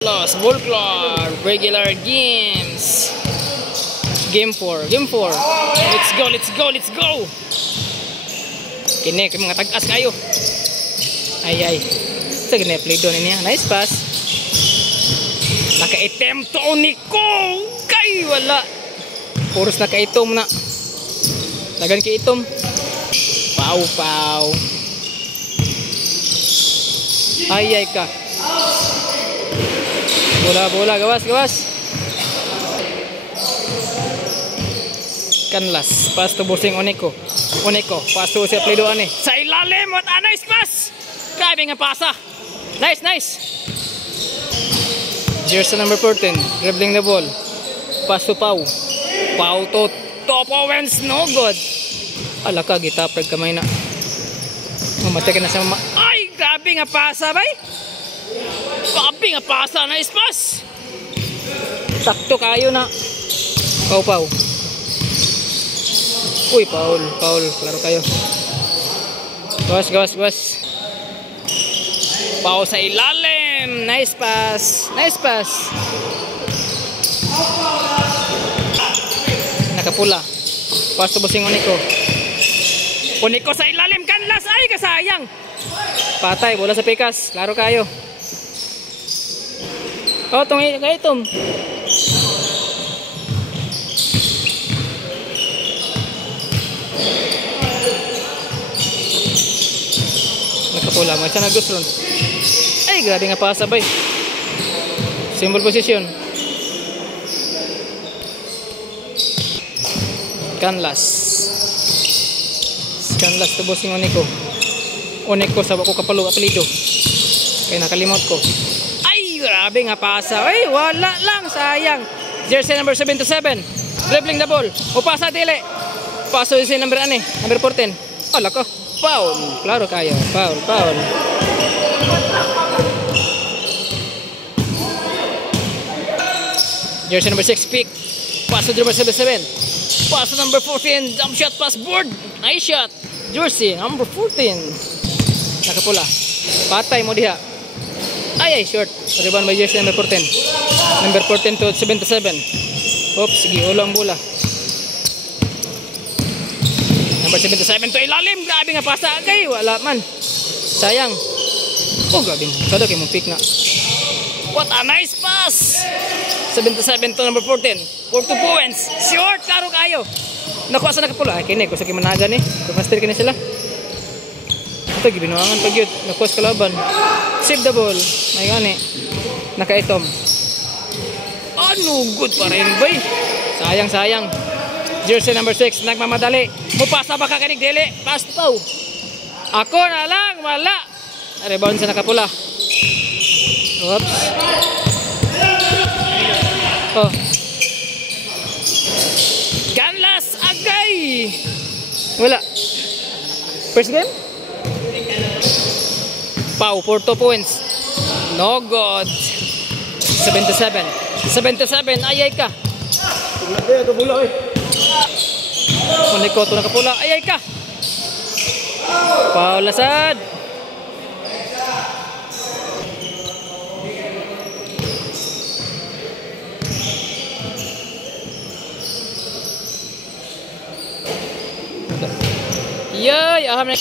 Plus Ball Club regular games. Game 4. Let's go. Kini mga tag-as kayo. Ay. Sige na play doon niya. Nice pass. Naka-item to Nico. Kay wala. Puros naka-item na. Lagan kay item. Pau. Ay ka. Bola, gawas. Canlas, pass to Bosing Oneko, pass to siya play doon eh. Sa ilalim, what a nice pass! Grabe nga pasa. Nice. Jersey number 14, dribbling the ball. Pass to Pau. Pau to top Owens, no good. Ala ka, gitapag kamay na. Mamatay ka na sa ay, grabe nga pasa, bay. Grabe nga pasa, nice pass. Sakto kayo na. Pau. Uy, Paul, klaro kayo. Gawas. Pau sa ilalim. Nice pass. Nakapula. Pass to Bosing Oneko sa ilalim. Canlas, ay kasayang. Patay, bola sa pikas. Klaro kayo. Oh, itom. Nakapula, may sana gusto ron. Ay, grabe nga pasabay. Simple position. Canlas to Bosing Oneko sa bako kapalo apelido. Kaya nakalimot ko. Ay, grabe nga pasa. Ay, wala lang, sayang. Jersey number 77. Dribbling the ball. O pasa dili. Paso si number 14. Ala ko. Foul. Klaro kayo. Foul. Jersey number 6 pick. Paso number 77. Paso number 14. Jump shot pass board. Nice shot. Jersey number 14. Nakapula. Patay mo diha. Ay, short. Rebound by jersey number 14. Number 14 to 77. Oops, sige, ulang bola. Number 77 to ilalim. Grabe nga pasa. Okay, wala man. Sayang. Oh, grabe. Kada kayo mong pick na. What a nice pass. 77 to number 14. 42 points. Short, klaro kayo. Nakuha sa nakapula. Ay, kini ko sa kimanagan eh. Kumaster kini sila. Ito, gibinuangan pag yun. Nakuha sa kalaban. Save the ball. May gani. Naka-itom. Ano, good pa rin, boy. Sayang. Jersey number 6. Nagmamadali. Mupasa ba ka kanig dili? Pass to Pau. Ako na lang. Wala. Rebound sa nakapula. Oops. Oh. Canlas agay. Wala. First game? Pau, 42 points. No good. 77. Ayay ka. Oneko to nakapula. Ayay ka. Pau lasad. Yay, aham na.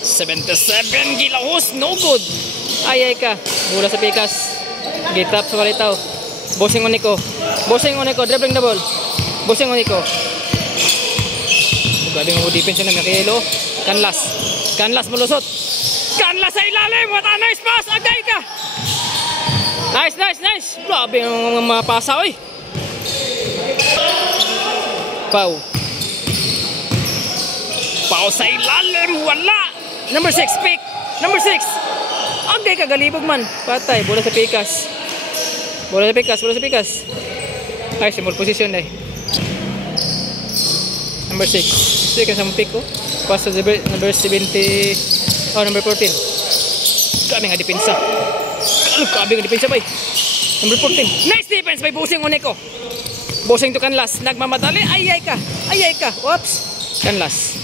77 gilahos, no good. Ayay ka. Bola sa pikas. Gitap sa walitaw. Bosing Oneko, dribbling the ball. Bosing Oneko. Gabi mo defense na makayelo. Canlas mulusot. Canlas sa ilalim. What a nice pass. Agay ka. Nice. Grabe ang mapasa, oy. Pau sa ilalim. Wala. Number 6 pick. Number 6. Agay ka, galibog man. Patay. Bola sa pikas. Ay, simple position eh. Number 6. Sige ka sa pick ko. Pass to number 70. Oh, number 14. Grabe nga depensa. Grabe nga depensa, bay. Number 14. Nice defense by Bosing Oneko. Bosing to Canlas. Nagmamadali. Ayay ka. Oops. Canlas.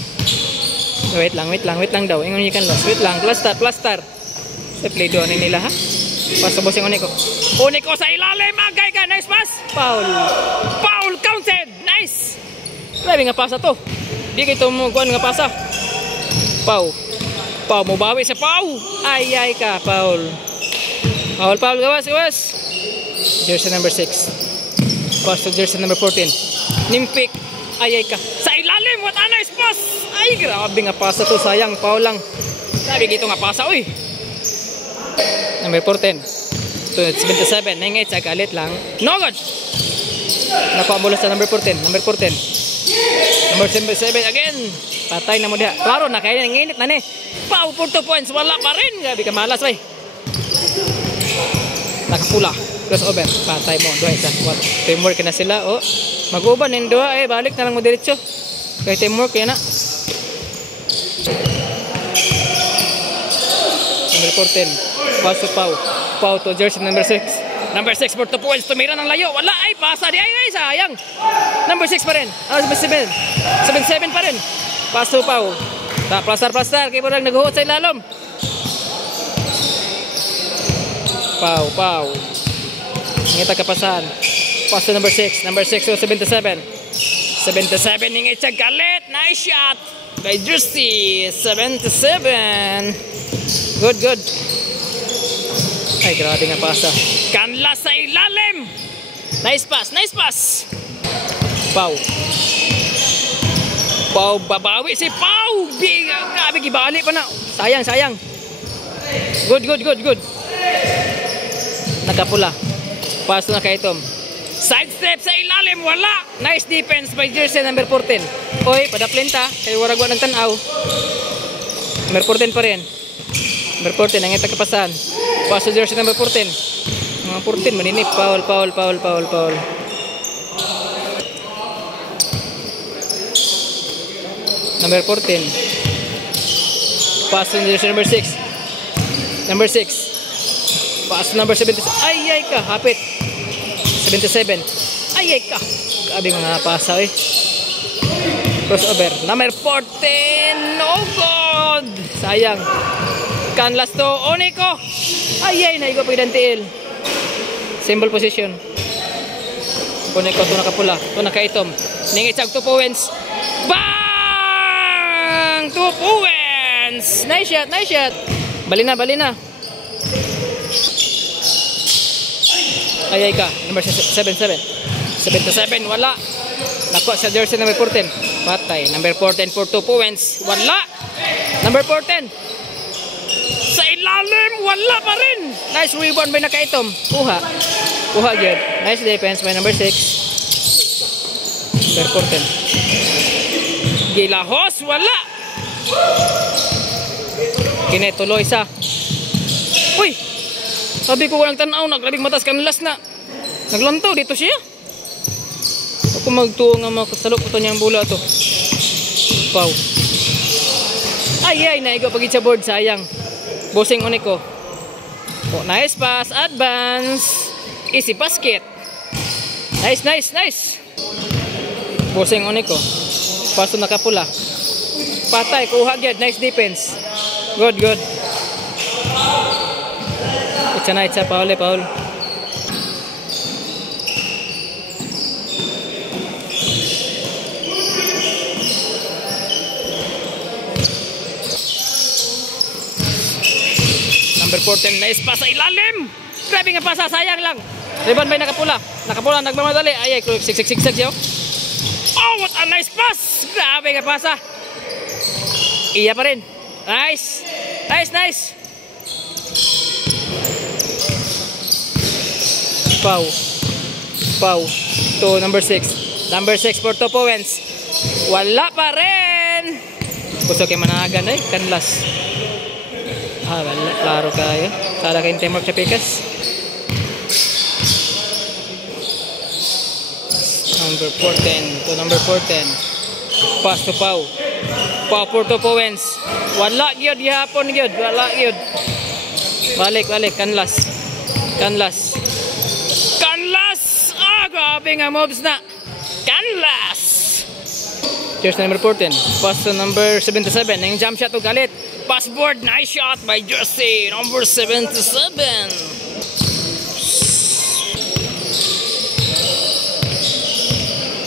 Wait lang daw. Ingon niya Canlas. Wait lang. Plus star. Sa play doon nila ha. Pass bossing Unico. Unico sa ilalim, agay ka, nice pass. Foul. Foul counted. Nice. Grabe nga pasa to. Di kito mo kuan nga pasa. Pau. Pau mo bawi sa Pau. Ay ka, foul. Foul gawas. Jersey number 6. Pass to jersey number 14. Nimpik. Ay ka. Sa ilalim, what a nice pass. Ay grabe nga pasa to, sayang foul lang. Grabe gito nga pasa oy. Number 14. 77. Nangit sa galit lang. No good. Nakuha bola sa number 14. Number 14. Number 77 again. Patay na mo diha. Klaro na kaya nanginit na ni. Pau for 2 points. Wala pa rin. Grabe ka malas bay. Nakapula. Crossover. Patay mo. Duha isa. Teamwork na sila. Oh. Mag-uban yung duha. Balik na lang mo diretso. Kaya teamwork kaya na. Number 14. Pass to Pau. Pau to jersey number 6. Number 6 for 2 points. Tumira ng layo. Wala. Ay, pasa. Ay, sayang. Number 6 pa rin. 77. 77 pa rin. Pass to Pau. Plastar. Kaya mo lang naghuhot sa ilalom. Pau. Ngita kapasahan. Pass to number 6. Number 6 to 77. 77 ngit siya galit. Nice shot. By jersey. 77. Good. Ay, grabe nga pasa. Kanla sa ilalim. Nice pass. Pau, babawi si Pau. Grabe, gibali pa na. Sayang. Good. Nakapula. Pass na kay Tom. Side step sa ilalim. Wala. Nice defense by jersey number 14. Oy, padaplinta. Kaya waragwa ng tanaw. Number 14 pa rin. Number 14, ang itang kapasan. Pass to jersey number 14. Mga 14, maninip. Foul. Number 14. Pass to jersey number 6. Number 6. Pass to number 77. Ay ka, hapit. 77. Ay ka. Grabe mga pasa eh. Crossover. Number 14. No good. Sayang. Kanlas to Unico. Ay naigo pagdantiil. Symbol position. Unico to nakapula. To nakaitom. Ningit sag 2 points. Bang! 2 points. Nice shot. Bali na. Ay ka. Number 77. 77 wala. Nakuha sa jersey number 14. Patay. Number 14 for 2 points. Wala. Number 14. Sa ilalim, wala pa rin. Nice rebound by nakaitom. Kuha good. Nice defense by number 6. Number 14. Gilahos, wala. Kinetuloy sa. Uy, sabi ko walang tanaw. Naglabing matas kanlas na. Naglantaw dito siya. Ako magtuo nga makasalok ito niyang bula to. Pau. Ay, naigo pagit sa board. Sayang. Bossing Unico. Oh, nice pass. Advance. Easy basket. Nice. Bossing Unico. Pass to nakapula. Patay. Kuha agad. Nice defense. Good. It's a Paul. Number 14, nice pass sa ilalim. Grabe nga pasa, sayang lang. Rebound by nakapula, nagmamadali. Ay, siksik siya. Oh, what a nice pass. Grabe nga pasa. Iya pa rin. Nice. Pau to number 6. Number 6 for 2 points. Wala pa rin. Gusto kayo managan kanlas. Wala, klaro kayo. Sala kayong teamwork sa Pikas. Number 14 to number 14. Pass to Pau. Pau for 2 points. Wala gyud gihapon gyud. Balik. Kanlas. Grabe nga moves na. Kanlas. Here's number 14. Pass to number 77. Yung jump shot to galit. Passboard, nice shot by jersey number 77.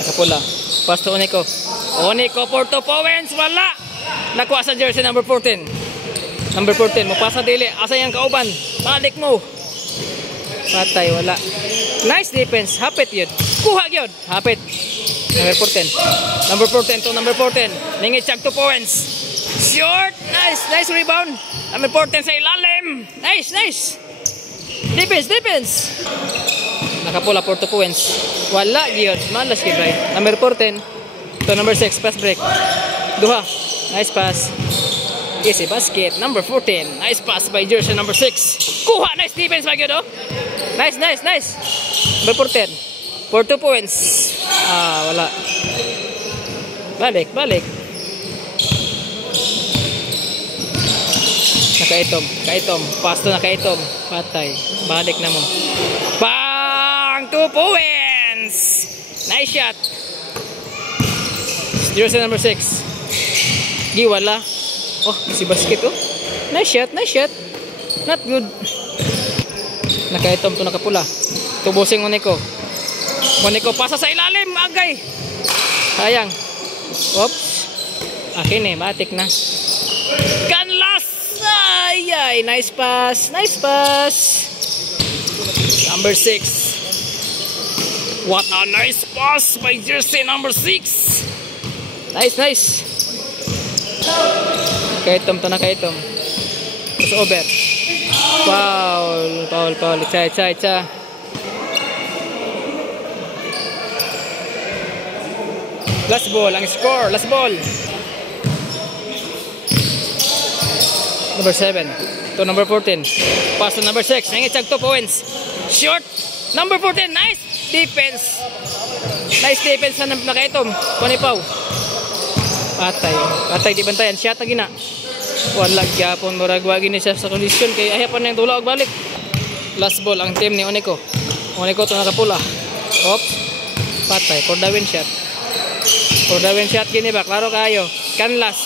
Nakapula. Pass to Onico. Onico for 2 points. Wala. Nakuha sa jersey number 14. Number 14. Mapasa dili. Asa yung kauban. Balik mo. Patay. Wala. Nice defense. Hapit yun. Kuha yun. Hapit. Number 14. Number 14 to number 14. Ningit siya 2 points. Short. Nice. Nice rebound. Number 14 sa ilalim. Nice. Nice. Defense. Defense. Nakapula for 2 points. Wala yun. Malas kibay. Number 14 to number 6. Pass break. Duha. Nice pass. Easy basket. Number 14. Nice pass by jersey number 6. Kuha. Nice defense ba yun, oh? Nice. Nice. Nice. Number 14. For 2 points. Wala. Balik. Balik. Nakaitom. Kaitom. Pass to nakaitom. Patay. Balik na mo. Bang! 2 points! Nice shot. Jersey number 6. Di wala. Oh, si basket, oh. Nice shot. Nice shot. Not good. Nakaitom to nakapula. Tubusing Onico. Onico pasa sa ilalim. Agay. Sayang. Oops. Akin eh. Matik na. Canlas. Ay. Nice pass. Nice pass. Number 6. What a nice pass by jersey number 6. Nice. Nice. Nakaitom to nakaitom. It's over. Foul. Foul. Foul. Itcha. Last ball, ang score, last ball. Number 7 to number 14. Pass to number 6. Nangitsag 2 points. Short. Number 14, nice defense. Nice defense na nakaitom. Kunipaw. Patay di bantayan. Shot na gina. Wala gyapon muragwa gini siya sa kondisyon kay ayaw pa na yung tulog balik. Last ball ang team ni Onico. Onico to nakapula. Oops. Patay. For the win shot. For the win shot gini ba? Klaro kayo. Canlas.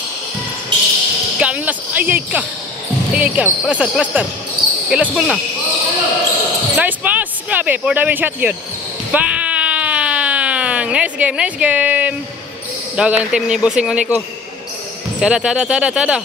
Ayay ka. Plaster. Kilas ball na. Nice pass. Grabe. For the win shot yun. Bang! Nice game. Daw ang team ni Bossing Onico. Tada.